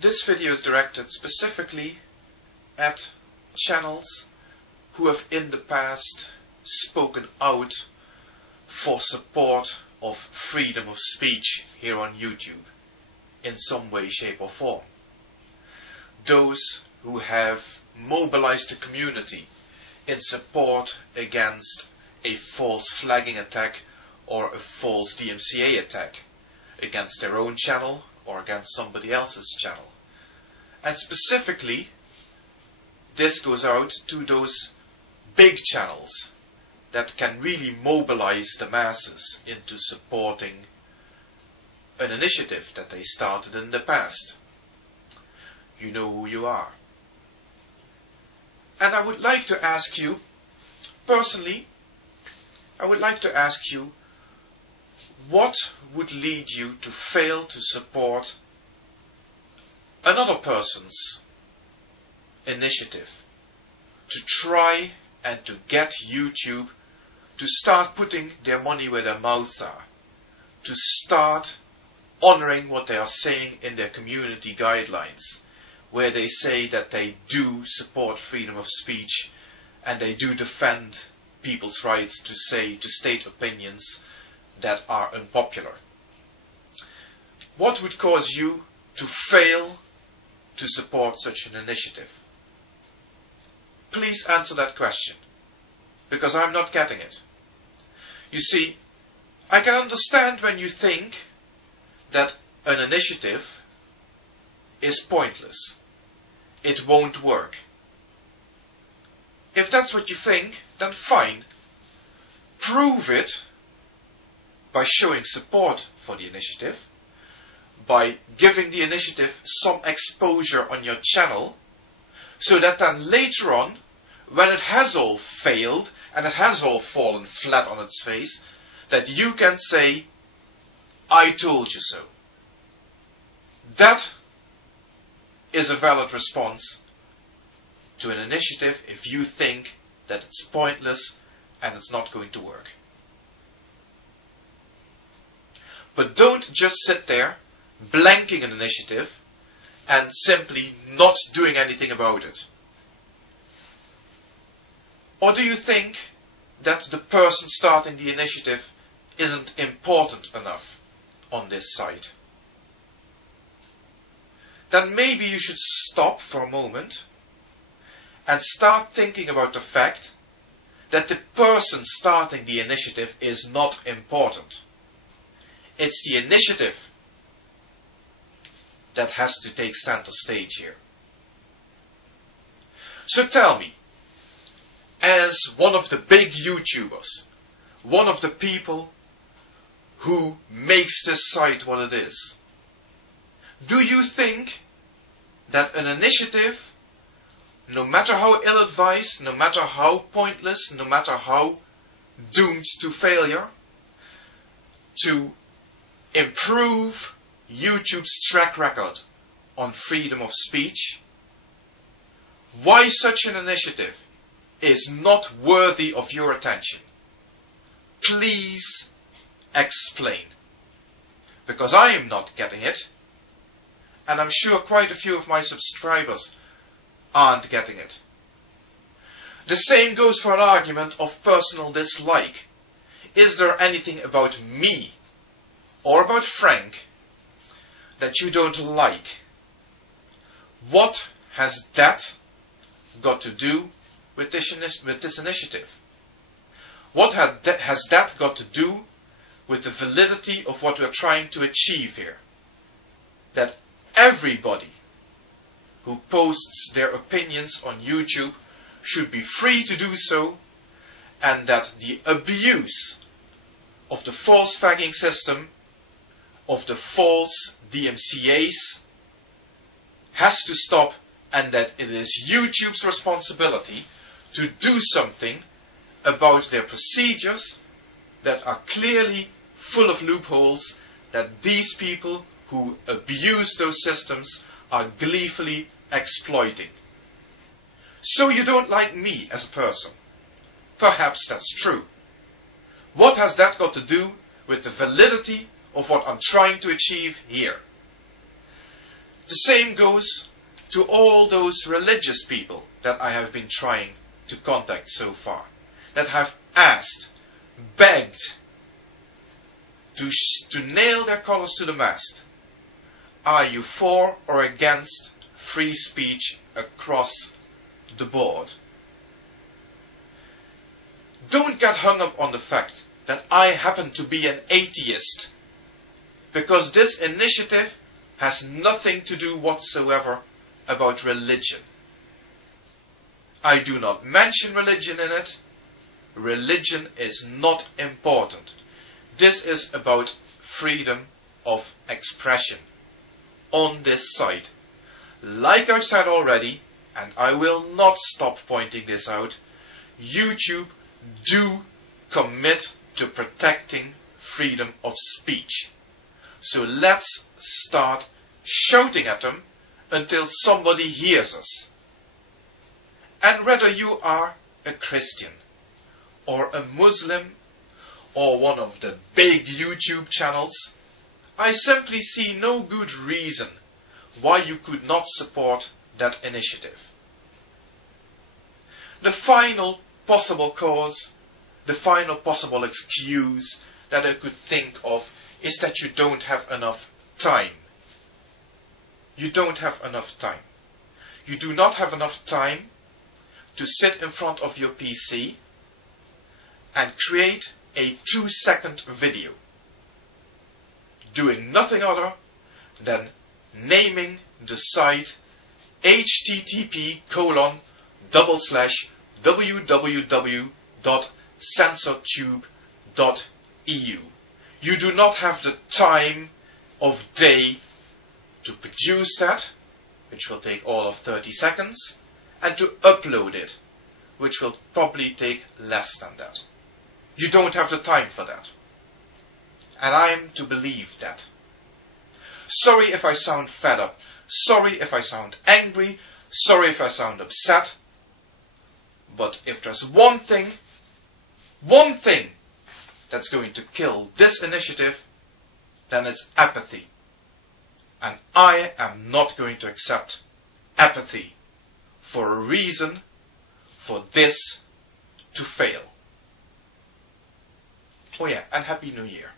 This video is directed specifically at channels who have in the past spoken out for support of freedom of speech here on YouTube in some way, shape or form. Those who have mobilized the community in support against a false flagging attack or a false DMCA attack against their own channel or against somebody else's channel. And specifically, this goes out to those big channels that can really mobilize the masses into supporting an initiative that they started in the past. You know who you are. And I would like to ask you, personally, what would lead you to fail to support another person's initiative to try and to get YouTube to start putting their money where their mouths are, to start honoring what they are saying in their community guidelines, where they say that they do support freedom of speech and they do defend people's rights to state opinions that are unpopular. What would cause you to fail to support such an initiative? Please answer that question, because I'm not getting it. You see, I can understand when you think that an initiative is pointless. It won't work. If that's what you think, then fine. Prove it by showing support for the initiative, by giving the initiative some exposure on your channel, so that then later on, when it has all failed and it has all fallen flat on its face, that you can say, I told you so. That is a valid response to an initiative if you think that it's pointless and it's not going to work. But don't just sit there blanking an initiative and simply not doing anything about it. Or do you think that the person starting the initiative isn't important enough on this site? Then maybe you should stop for a moment and start thinking about the fact that the person starting the initiative is not important. It's the initiative that has to take center stage here. So tell me, as one of the big YouTubers, one of the people who makes this site what it is, do you think that an initiative, no matter how ill-advised, no matter how pointless, no matter how doomed to failure, to improve YouTube's track record on freedom of speech, why such an initiative is not worthy of your attention? Please explain. Because I am not getting it, and I'm sure quite a few of my subscribers aren't getting it. The same goes for an argument of personal dislike. Is there anything about me or about Frank that you don't like? What has that got to do with this initiative? What has that got to do with the validity of what we're trying to achieve here? That everybody who posts their opinions on YouTube should be free to do so, and that the abuse of the false flagging system, of the false DMCAs, has to stop, and that it is YouTube's responsibility to do something about their procedures that are clearly full of loopholes, that these people who abuse those systems are gleefully exploiting. So you don't like me as a person. Perhaps that's true. What has that got to do with the validity of what I'm trying to achieve here? The same goes to all those religious people that I have been trying to contact so far, that have asked, begged, to nail their colors to the mast. Are you for or against free speech across the board? Don't get hung up on the fact that I happen to be an atheist, because this initiative has nothing to do whatsoever about religion. I do not mention religion in it. Religion is not important. This is about freedom of expression on this site. Like I said already, and I will not stop pointing this out, YouTube do commit to protecting freedom of speech. So let's start shouting at them until somebody hears us. And whether you are a Christian or a Muslim or one of the big YouTube channels, I simply see no good reason why you could not support that initiative. The final possible cause, the final possible excuse that I could think of is that you don't have enough time. You don't have enough time. You do not have enough time to sit in front of your PC and create a 2-second video doing nothing other than naming the site http://www.censortube.eu. You do not have the time of day to produce that, which will take all of 30 seconds, and to upload it, which will probably take less than that. You don't have the time for that. And I am to believe that. Sorry if I sound fed up. Sorry if I sound angry. Sorry if I sound upset. But if there's one thing that's going to kill this initiative, then it's apathy. And I am not going to accept apathy for a reason for this to fail. Oh yeah, and Happy New Year.